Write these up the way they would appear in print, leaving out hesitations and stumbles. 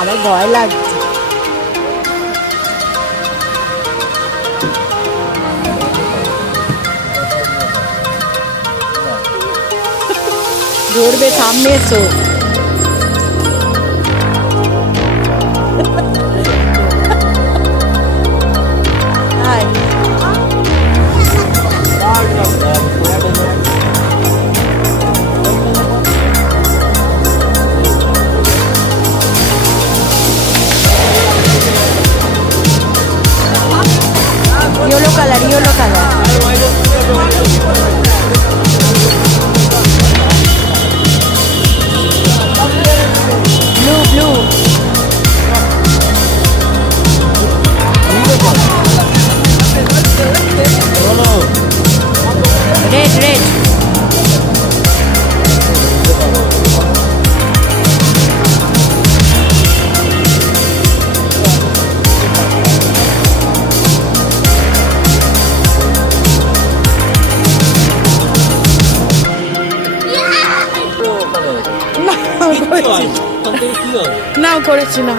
আমার ভয় লাগছে। ধরবে, সামনে এসো। Yellow color, yellow color. Blue, blue. Red, red. নাও করেছি, না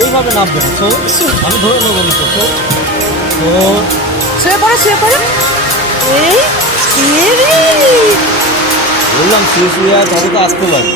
ওইভাবে নামবে না, আমি ধরে নেবো নিচে। শুয়ে পড়ো, শুয়ে পড়ো। এই বললাম শুয়ে শুয়ে তবে তো আসতে পারে।